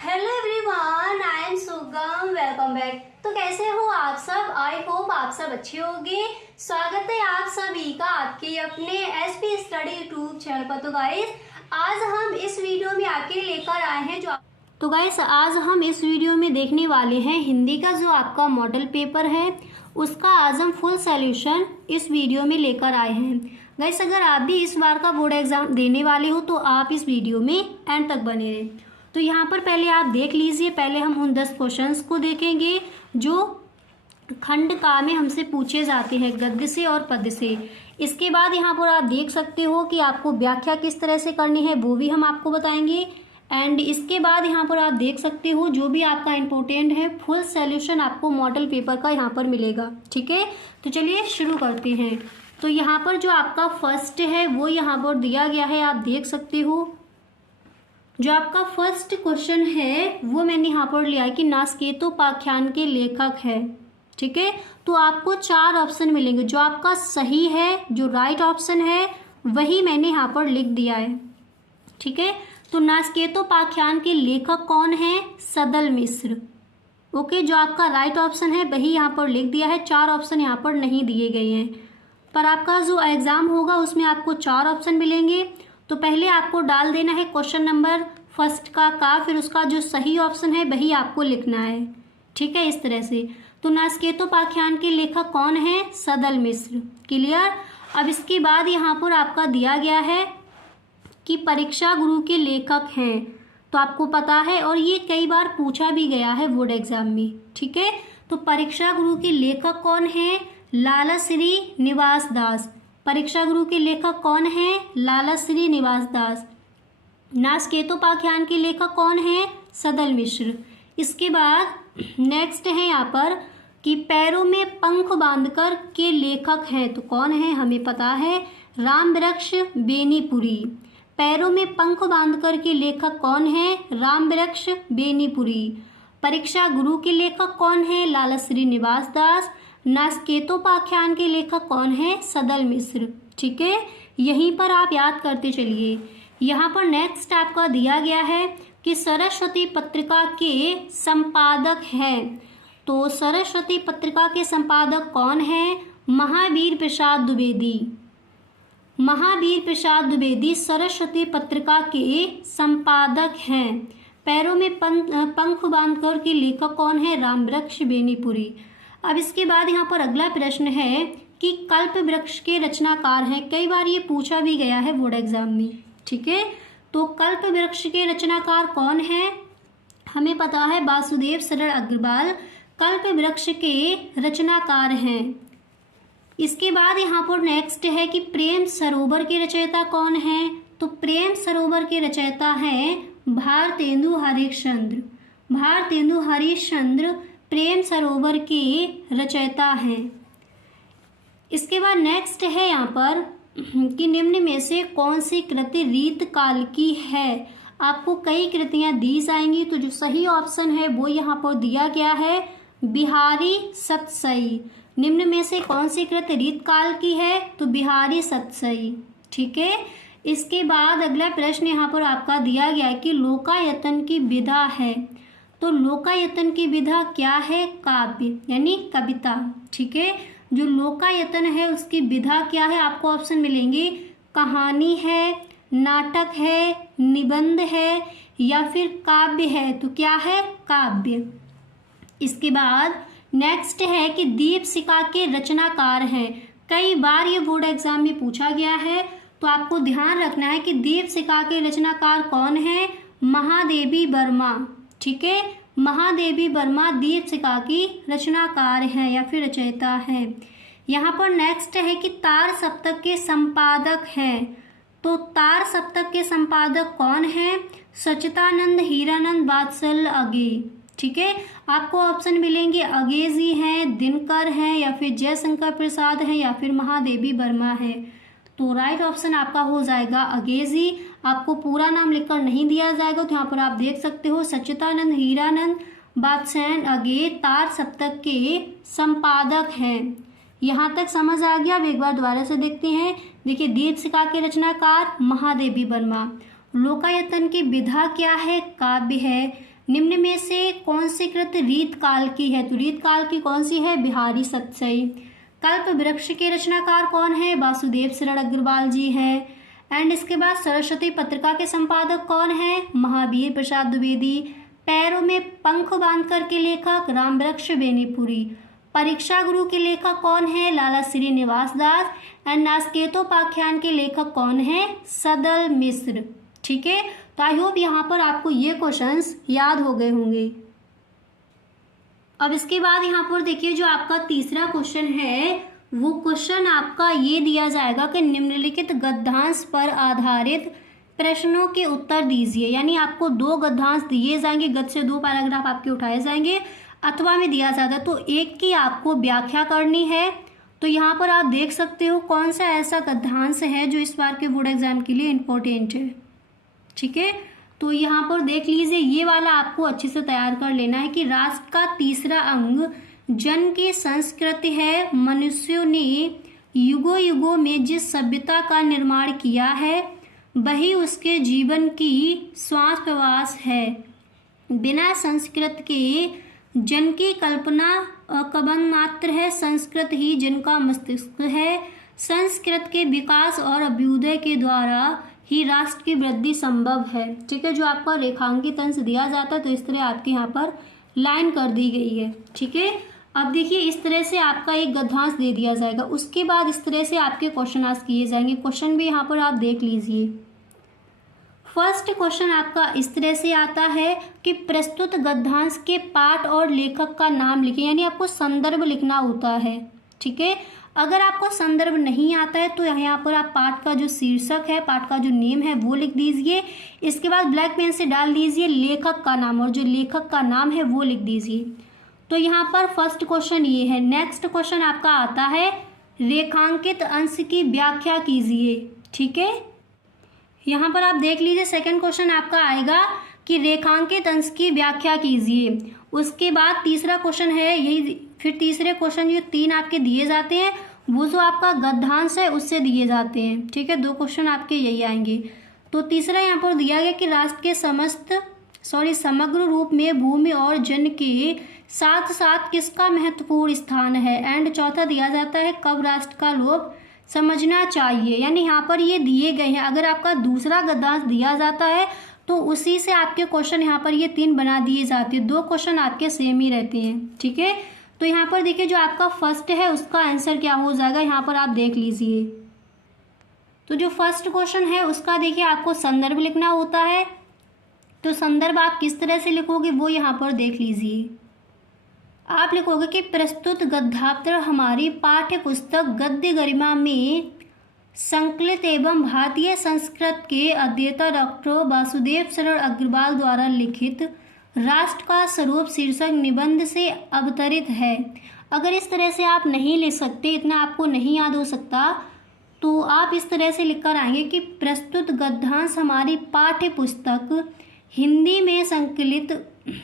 Hello everyone, I am सुगम। Welcome back. तो कैसे हो आप सब? आई होप आप सब अच्छे होंगे। स्वागत है आप सभी का आपके अपने एसपी स्टडी यूट्यूब चैनल पर। तो गाइस आज हम इस वीडियो में आपके लेकर आए हैं आज हम इस वीडियो में देखने वाले हैं हिंदी का जो आपका मॉडल पेपर है उसका आज हम फुल सॉल्यूशन इस वीडियो में लेकर आए हैं। गाइस अगर आप भी इस बार का बोर्ड एग्जाम देने वाले हो तो आप इस वीडियो में एंड तक बने रहें। तो यहाँ पर पहले आप देख लीजिए, पहले हम उन 10 क्वेश्चंस को देखेंगे जो खंड का में हमसे पूछे जाते हैं गद्य से और पद्य से। इसके बाद यहाँ पर आप देख सकते हो कि आपको व्याख्या किस तरह से करनी है वो भी हम आपको बताएंगे। एंड इसके बाद यहाँ पर आप देख सकते हो जो भी आपका इम्पोर्टेंट है फुल सॉल्यूशन आपको मॉडल पेपर का यहाँ पर मिलेगा। ठीक है, तो चलिए शुरू करते हैं। तो यहाँ पर जो आपका फर्स्ट है वो यहाँ पर दिया गया है, आप देख सकते हो। जो आपका फर्स्ट क्वेश्चन है वो मैंने यहाँ पर लिया है कि नासकेतोपाख्यान के लेखक है। ठीक है, तो आपको 4 ऑप्शन मिलेंगे। जो आपका सही है, जो राइट ऑप्शन है वही मैंने यहाँ पर लिख दिया है। ठीक है, तो नासकेतोपाख्यान के लेखक कौन है? सदल मिश्र। ओके, जो आपका राइट ऑप्शन है वही यहाँ पर लिख दिया है। 4 ऑप्शन यहाँ पर नहीं दिए गए हैं, पर आपका जो एग्जाम होगा उसमें आपको 4 ऑप्शन मिलेंगे। तो पहले आपको डाल देना है क्वेश्चन नंबर फर्स्ट का, फिर उसका जो सही ऑप्शन है वही आपको लिखना है। ठीक है, इस तरह से। तो नासकेतोपाख्यान के लेखक कौन है? सदल मिश्र। क्लियर। अब इसके बाद यहाँ पर आपका दिया गया है कि परीक्षा गुरु के लेखक हैं, तो आपको पता है और ये कई बार पूछा भी गया है बोर्ड एग्जाम में। ठीक है, तो परीक्षा गुरु के लेखक कौन है? लाला श्री निवास दास। परीक्षा गुरु के लेखक कौन है? लाला श्री निवास दास। नासकेतोपाख्यान के लेखक कौन है? सदल मिश्र। इसके बाद नेक्स्ट है यहाँ पर कि पैरों में पंख बांधकर के लेखक हैं, तो कौन है? हमें पता है, रामवृक्ष बेनीपुरी। पैरों में पंख बांधकर के लेखक कौन है? रामवृक्ष बेनीपुरी। परीक्षा गुरु के लेखक कौन है? लाला श्री निवास दास। नासकेतोपाख्यान के लेखक कौन है? सदल मिश्र। ठीक है, यहीं पर आप याद करते चलिए। यहाँ पर नेक्स्ट आपका दिया गया है कि सरस्वती पत्रिका के संपादक हैं, तो सरस्वती पत्रिका के संपादक कौन है? महावीर प्रसाद द्विवेदी। महावीर प्रसाद द्विवेदी सरस्वती पत्रिका के संपादक हैं। पैरों में पंख बांधकर के लेखक कौन है? रामवृक्ष बेनीपुरी। अब इसके बाद यहाँ पर अगला प्रश्न है कि कल्प वृक्ष के रचनाकार हैं। कई बार ये पूछा भी गया है बोर्ड एग्जाम में। ठीक है, तो कल्प वृक्ष के रचनाकार कौन है? हमें पता है वासुदेव सरल अग्रवाल कल्प वृक्ष के रचनाकार हैं। इसके बाद यहाँ पर नेक्स्ट है कि प्रेम सरोवर के रचयिता कौन है? तो प्रेम सरोवर के रचयिता हैं भारतेंदु हरिश्चंद्र। भारतेंदु हरिश्चंद्र प्रेम सरोवर के रचयिता हैं। इसके बाद नेक्स्ट है यहाँ पर कि निम्न में से कौन सी कृति रीत काल की है? आपको कई कृतियां दी जाएंगी, तो जो सही ऑप्शन है वो यहाँ पर दिया गया है बिहारी सतसई। निम्न में से कौन सी कृति रीत काल की है? तो बिहारी सतसई। ठीक है, इसके बाद अगला प्रश्न यहाँ पर आपका दिया गया है कि लोकायतन की विधा है, तो लोकायतन की विधा क्या है? काव्य यानी कविता। ठीक है, जो लोकायतन है उसकी विधा क्या है? आपको ऑप्शन मिलेंगे, कहानी है, नाटक है, निबंध है या फिर काव्य है। तो क्या है? काव्य। इसके बाद नेक्स्ट है कि दीपशिखा के रचनाकार हैं। कई बार ये बोर्ड एग्जाम में पूछा गया है, तो आपको ध्यान रखना है कि दीपशिखा के रचनाकार कौन है? महादेवी वर्मा। ठीक है, महादेवी वर्मा दीपशिखा की रचनाकार है या फिर रचयिता है। यहाँ पर नेक्स्ट है कि तार सप्तक के संपादक हैं, तो तार सप्तक के संपादक कौन है? सच्चिदानंद हीरानंद वात्सल अगे। ठीक है, आपको ऑप्शन मिलेंगे अगे जी हैं, दिनकर हैं या फिर जयशंकर प्रसाद हैं या फिर महादेवी वर्मा है। तो राइट ऑप्शन आपका हो जाएगा अगेजी। आपको पूरा नाम लिखकर नहीं दिया जाएगा, तो यहाँ पर आप देख सकते हो सच्चिदानंद हीरानंद वात्स्यायन अगे तार सप्तक के संपादक हैं। यहाँ तक समझ आ गया? अब एक बार दोबारा से देखते हैं। देखिए, दीपशिखा के रचनाकार महादेवी वर्मा। लोकायतन की विधा क्या है? काव्य है। निम्न में से कौन सी कृत रीत काल की है? तो रीत काल की कौन सी है? बिहारी सतसई। कल्प वृक्ष के रचनाकार कौन है? वासुदेव शरण अग्रवाल जी हैं। एंड इसके बाद सरस्वती पत्रिका के संपादक कौन है? महावीर प्रसाद द्विवेदी। पैरों में पंख बांध कर के लेखक रामवृक्ष बेनीपुरी। परीक्षा गुरु के लेखक कौन है? लाला श्रीनिवास दास। एंड नासकेतोपाख्यान के लेखक कौन है? सदल मिश्र। ठीक है, तो आई होप यहाँ पर आपको ये क्वेश्चंस याद हो गए होंगे। अब इसके बाद यहाँ पर देखिए जो आपका तीसरा क्वेश्चन है वो क्वेश्चन आपका ये दिया जाएगा कि निम्नलिखित गद्यांश पर आधारित प्रश्नों के उत्तर दीजिए। यानी आपको 2 गद्यांश दिए जाएंगे, गद्य से 2 पैराग्राफ आपके उठाए जाएंगे, अथवा में दिया जाता है तो एक की आपको व्याख्या करनी है। तो यहाँ पर आप देख सकते हो कौन सा ऐसा गद्यांश है जो इस बार के बोर्ड एग्जाम के लिए इम्पोर्टेंट है। ठीक है, तो यहाँ पर देख लीजिए, ये वाला आपको अच्छे से तैयार कर लेना है कि राष्ट्र का तीसरा अंग जन की संस्कृति है। मनुष्यों ने युगों युगों में जिस सभ्यता का निर्माण किया है वही उसके जीवन की श्वास प्रवास है। बिना संस्कृत के जन की कल्पना कवन मात्र है। संस्कृत ही जन का मस्तिष्क है। संस्कृत के विकास और अभ्युदय के द्वारा ही राष्ट्र की वृद्धि संभव है। ठीक है, जो आपका रेखांकित अंश दिया जाता है तो इस तरह आपके यहाँ पर लाइन कर दी गई है। ठीक है, अब देखिए इस तरह से आपका एक गद्यांश दे दिया जाएगा, उसके बाद इस तरह से आपके क्वेश्चन आंसर किए जाएंगे। क्वेश्चन भी यहाँ पर आप देख लीजिए। फर्स्ट क्वेश्चन आपका इस तरह से आता है कि प्रस्तुत गद्यांश के पाठ और लेखक का नाम लिखें। यानी आपको संदर्भ लिखना होता है। ठीक है, अगर आपको संदर्भ नहीं आता है तो यहाँ पर आप पाठ का जो शीर्षक है, पाठ का जो नेम है वो लिख दीजिए। इसके बाद ब्लैक पेन से डाल दीजिए लेखक का नाम, और जो लेखक का नाम है वो लिख दीजिए। तो यहाँ पर फर्स्ट क्वेश्चन ये है। नेक्स्ट क्वेश्चन आपका आता है रेखांकित अंश की व्याख्या कीजिए। ठीक है, यहाँ पर आप देख लीजिए सेकंड क्वेश्चन आपका आएगा कि रेखांकित अंश की व्याख्या कीजिए। उसके बाद तीसरा क्वेश्चन है यही, फिर तीसरे क्वेश्चन जो 3 आपके दिए जाते हैं वो जो आपका गद्यांश है उससे दिए जाते हैं। ठीक है, 2 क्वेश्चन आपके यही आएंगे। तो तीसरा यहाँ पर दिया गया कि राष्ट्र के समग्र रूप में भूमि और जन के साथ साथ किसका महत्वपूर्ण स्थान है। एंड चौथा दिया जाता है कब राष्ट्र का लोभ समझना चाहिए। यानी यहाँ पर ये दिए गए हैं। अगर आपका दूसरा गद्यांश दिया जाता है तो उसी से आपके क्वेश्चन यहाँ पर ये 3 बना दिए जाते हैं। 2 क्वेश्चन आपके सेम ही रहते हैं। ठीक है, तो यहाँ पर देखिए जो आपका फर्स्ट है उसका आंसर क्या हो जाएगा, यहाँ पर आप देख लीजिए। तो जो फर्स्ट क्वेश्चन है उसका देखिए आपको संदर्भ लिखना होता है। तो संदर्भ आप किस तरह से लिखोगे वो यहाँ पर देख लीजिए। आप लिखोगे कि प्रस्तुत गद्यात्तर हमारी पाठ्य पुस्तक गद्य गरिमा में संकलित एवं भारतीय संस्कृत के अध्येता डॉक्टर वासुदेव शरण अग्रवाल द्वारा लिखित राष्ट्र का स्वरूप शीर्षक निबंध से अवतरित है। अगर इस तरह से आप नहीं लिख सकते, इतना आपको नहीं याद हो सकता, तो आप इस तरह से लिख कर आएंगे कि प्रस्तुत गद्यांश हमारी पाठ्य पुस्तक हिंदी में संकलित,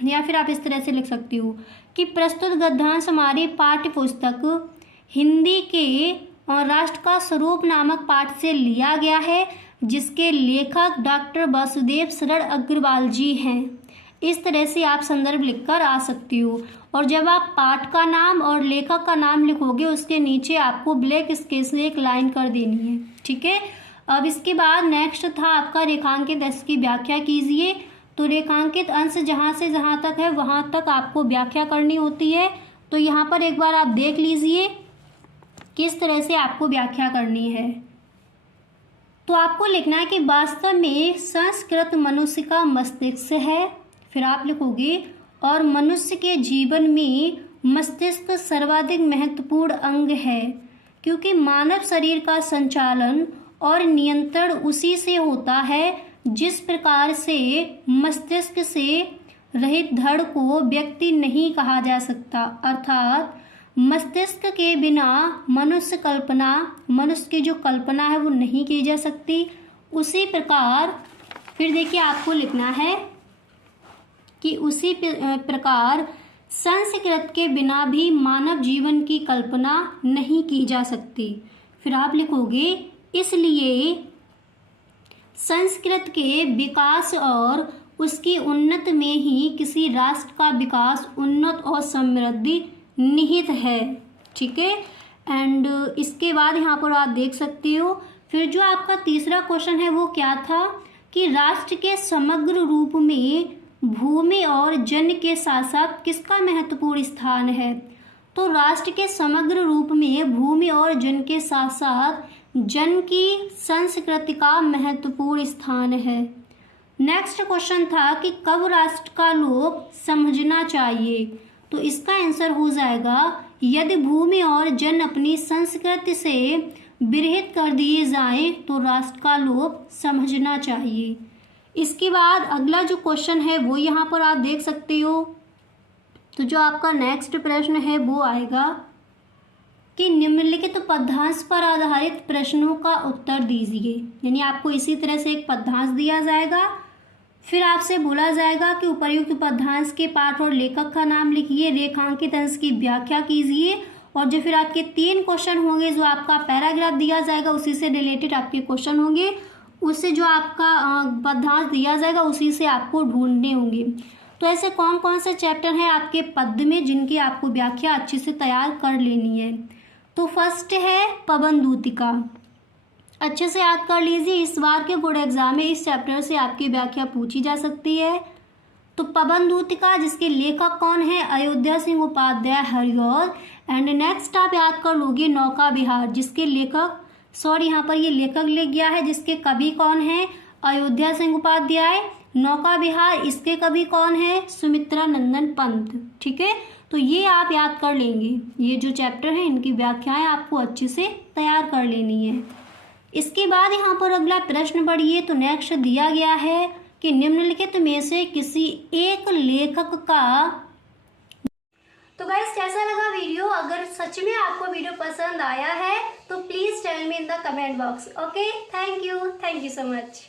या फिर आप इस तरह से लिख सकती हो कि प्रस्तुत गद्यांश हमारी पाठ्य पुस्तक हिंदी के और राष्ट्र का स्वरूप नामक पाठ से लिया गया है, जिसके लेखक डॉक्टर वासुदेव शरण अग्रवाल जी हैं। इस तरह से आप संदर्भ लिखकर आ सकती हो। और जब आप पाठ का नाम और लेखक का नाम लिखोगे उसके नीचे आपको ब्लैक स्केच से एक लाइन कर देनी है। ठीक है, अब इसके बाद नेक्स्ट था आपका रेखांकित अंश की व्याख्या कीजिए। तो रेखांकित अंश जहाँ से जहाँ तक है वहाँ तक आपको व्याख्या करनी होती है। तो यहाँ पर एक बार आप देख लीजिए किस तरह से आपको व्याख्या करनी है। तो आपको लिखना है कि वास्तव में संस्कृत मनुष्य का मस्तिष्क है। फिर आप लिखोगे और मनुष्य के जीवन में मस्तिष्क सर्वाधिक महत्वपूर्ण अंग है, क्योंकि मानव शरीर का संचालन और नियंत्रण उसी से होता है। जिस प्रकार से मस्तिष्क से रहित धड़ को व्यक्ति नहीं कहा जा सकता, अर्थात मस्तिष्क के बिना मनुष्य की जो कल्पना है वो नहीं की जा सकती। उसी प्रकार फिर देखिए आपको लिखना है कि उसी प्रकार संस्कृत के बिना भी मानव जीवन की कल्पना नहीं की जा सकती। फिर आप लिखोगे इसलिए संस्कृत के विकास और उसकी उन्नति में ही किसी राष्ट्र का विकास, उन्नत और समृद्धि निहित है। ठीक है। एंड इसके बाद यहाँ पर आप देख सकते हो, फिर जो आपका तीसरा क्वेश्चन है वो क्या था कि राष्ट्र के समग्र रूप में भूमि और जन के साथ साथ किसका महत्वपूर्ण स्थान है। तो राष्ट्र के समग्र रूप में भूमि और जन के साथ साथ जन की संस्कृति का महत्वपूर्ण स्थान है। नेक्स्ट क्वेश्चन था कि कब राष्ट्र का लोग समझना चाहिए। तो इसका आंसर हो जाएगा यदि भूमि और जन अपनी संस्कृति से विरहित कर दिए जाएं तो राष्ट्र का लोग समझना चाहिए। इसके बाद अगला जो क्वेश्चन है वो यहाँ पर आप देख सकते हो। तो जो आपका नेक्स्ट प्रश्न है वो आएगा कि निम्नलिखित तो पद्यांश पर आधारित प्रश्नों का उत्तर दीजिए। यानी आपको इसी तरह से एक पद्यांश दिया जाएगा, फिर आपसे बोला जाएगा कि उपर्युक्त पद्यांश के पाठ और लेखक का नाम लिखिए, रेखांकित अंश की व्याख्या कीजिए, और जो फिर आपके 3 क्वेश्चन होंगे, जो आपका पैराग्राफ दिया जाएगा उसी से रिलेटेड आपके क्वेश्चन होंगे, उससे जो आपका पद्यांश दिया जाएगा उसी से आपको ढूंढने होंगे। तो ऐसे कौन कौन से चैप्टर हैं आपके पद्य में जिनकी आपको व्याख्या अच्छे से तैयार कर लेनी है। तो फर्स्ट है पवनदूतिका, अच्छे से याद कर लीजिए, इस बार के बोर्ड एग्जाम में इस चैप्टर से आपकी व्याख्या पूछी जा सकती है। तो पवनदूतिका जिसके लेखक कौन है, अयोध्या सिंह उपाध्याय हरिऔध। एंड नेक्स्ट आप याद कर लोगे नौका विहार, जिसके लेखक, सॉरी यहाँ पर ये लेखक लिख गया है, जिसके कवि कौन है, अयोध्या सिंह उपाध्याय। नौका विहार इसके कवि कौन है, सुमित्रा नंदन पंत। ठीक है, तो ये आप याद कर लेंगे। ये जो चैप्टर है इनकी व्याख्याएं आपको अच्छे से तैयार कर लेनी है। इसके बाद यहाँ पर अगला प्रश्न पढ़िए। तो नेक्स्ट दिया गया है कि निम्नलिखित में से किसी एक लेखक का। तो गाइस कैसा लगा वीडियो? अगर सच में आपको वीडियो पसंद आया है तो please tell me in the comment box. Okay, thank you so much.